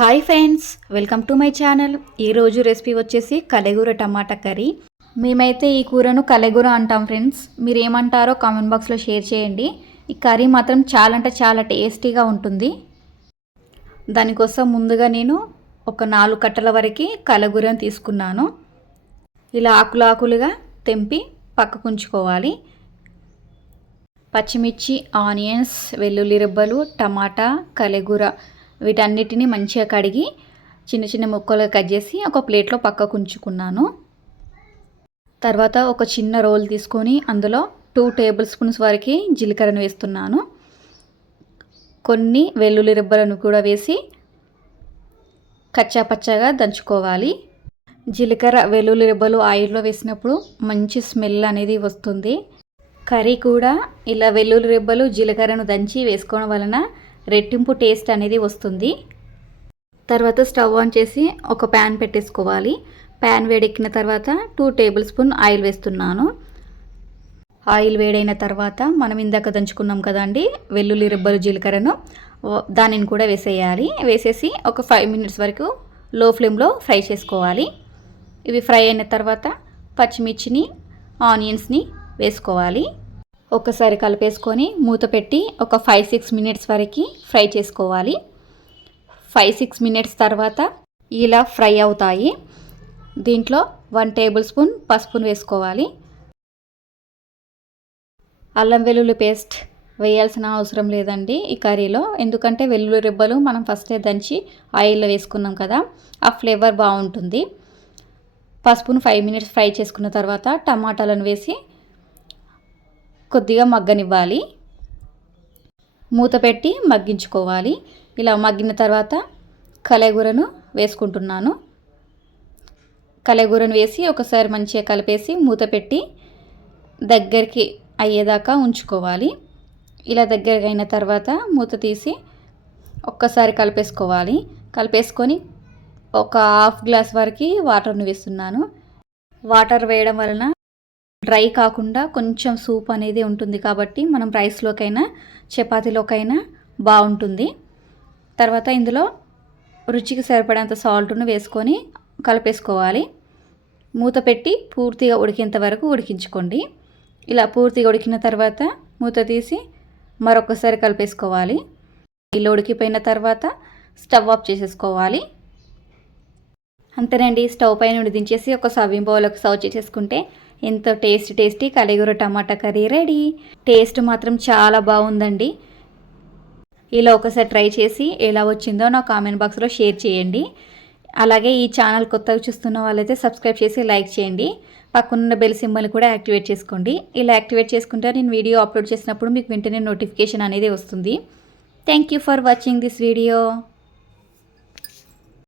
Hi friends welcome to my channel ఈరోజు recipe వచ్చేసి కలెగూర టమాటా కర్రీ. మేమైతే ఈ కూరను కలెగూర అంటాం ఫ్రెండ్స్ మీరు ఏమంటారో కామెంట్ బాక్స్లో షేర్ చేయండి. ఈ కర్రీ మాత్రం చాలా అంటే చాలా టేస్టీగా ఉంటుంది. దానికోసం ముందుగా నేను ఒక నాలుగు కట్టల వరకు కలగూరను తీసుకున్నాను. ఇలా ఆకులు ఆకులుగా తెంపి పక్కకు ఉంచుకోవాలి. పచ్చిమిర్చి ఆనియన్స్ వెల్లుల్లి రెబ్బలు టమాటా కలెగూర వీటన్నిటిని మంచిగా కడిగి చిన్న చిన్న ముక్కలు కట్ చేసి ఒక ప్లేట్లో పక్కకు ఉంచుకున్నాను. తర్వాత ఒక చిన్న రోల్ తీసుకొని అందులో టూ టేబుల్ స్పూన్స్ వరకు జీలకర్రను వేస్తున్నాను. కొన్ని వెల్లుల్లి రిబ్బలను కూడా వేసి కచ్చా పచ్చగా దంచుకోవాలి. జీలకర్ర వెల్లుల్లి రిబ్బలు ఆయిల్లో వేసినప్పుడు మంచి స్మెల్ అనేది వస్తుంది. కర్రీ కూడా ఇలా వెల్లుల్లి రిబ్బలు జీలకర్రను దంచి వేసుకోవడం వలన రెట్టింపు టేస్ట్ అనేది వస్తుంది. తర్వాత స్టవ్ ఆన్ చేసి ఒక ప్యాన్ పెట్టేసుకోవాలి. ప్యాన్ వేడెక్కిన తర్వాత టూ టేబుల్ స్పూన్ ఆయిల్ వేస్తున్నాను. ఆయిల్ వేడైన తర్వాత మనం ఇందాక దంచుకున్నాం కదండి వెల్లుల్లి రెబ్బలు జీలకర్రను దానిని కూడా వేసేయాలి. వేసేసి ఒక ఫైవ్ మినిట్స్ వరకు లో ఫ్లేమ్లో ఫ్రై చేసుకోవాలి. ఇవి ఫ్రై అయిన తర్వాత పచ్చిమిర్చిని ఆనియన్స్ని వేసుకోవాలి. ఒకసారి కలిపేసుకొని మూత పెట్టి ఒక ఫైవ్ సిక్స్ మినిట్స్ వరకు ఫ్రై చేసుకోవాలి. ఫైవ్ సిక్స్ మినిట్స్ తర్వాత ఇలా ఫ్రై అవుతాయి. దీంట్లో వన్ టేబుల్ స్పూన్ పసుపును వేసుకోవాలి. అల్లం వెల్లుల్లి పేస్ట్ వేయాల్సిన అవసరం లేదండి ఈ కర్రీలో. ఎందుకంటే వెల్లుల్లి రెబ్బలు మనం ఫస్టే దంచి ఆయిల్లో వేసుకున్నాం కదా ఆ ఫ్లేవర్ బాగుంటుంది. పసుపును ఫైవ్ మినిట్స్ ఫ్రై చేసుకున్న తర్వాత టమాటాలను వేసి కొద్దిగా మగ్గనివ్వాలి. మూత పెట్టి మగ్గించుకోవాలి. ఇలా మగ్గిన తర్వాత కలగూరను వేసుకుంటున్నాను. కలగూరను వేసి ఒకసారి మంచిగా కలిపేసి మూత పెట్టి దగ్గరికి అయ్యేదాకా ఉంచుకోవాలి. ఇలా దగ్గరగా అయిన తర్వాత మూత తీసి ఒక్కసారి కలిపేసుకోవాలి. కలిపేసుకొని ఒక హాఫ్ గ్లాస్ వరకు వాటర్ను వేస్తున్నాను. వాటర్ వేయడం వలన డ్రై కాకుండా కొంచెం సూప్ అనేది ఉంటుంది కాబట్టి మనం రైస్లోకైనా చపాతీలోకైనా బాగుంటుంది. తర్వాత ఇందులో రుచికి సరిపడేంత సాల్ట్ను వేసుకొని కలిపేసుకోవాలి. మూత పెట్టి పూర్తిగా ఉడికేంత వరకు ఉడికించుకోండి. ఇలా పూర్తిగా ఉడికిన తర్వాత మూత తీసి మరొకసారి కలిపేసుకోవాలి. ఇలా ఉడికిపోయిన తర్వాత స్టవ్ ఆఫ్ చేసేసుకోవాలి. అంతేనండి స్టవ్ పైన దించేసి ఒక సర్వింగ్ బౌల్కి సర్వ్ చేసేసుకుంటే ఎంతో టేస్టీ టేస్టీ కలిగూర టమాటా కర్రీ రెడీ. టేస్ట్ మాత్రం చాలా బాగుందండి. ఇలా ఒకసారి ట్రై చేసి ఎలా వచ్చిందో నా కామెంట్ బాక్స్లో షేర్ చేయండి. అలాగే ఈ ఛానల్ కొత్తగా చూస్తున్న వాళ్ళైతే సబ్స్క్రైబ్ చేసి లైక్ చేయండి. పక్కనున్న బెల్ సింబల్ కూడా యాక్టివేట్ చేసుకోండి. ఇలా యాక్టివేట్ చేసుకుంటే నేను వీడియో అప్లోడ్ చేసినప్పుడు మీకు వెంటనే నోటిఫికేషన్ అనేది వస్తుంది. Thank you for watching this video.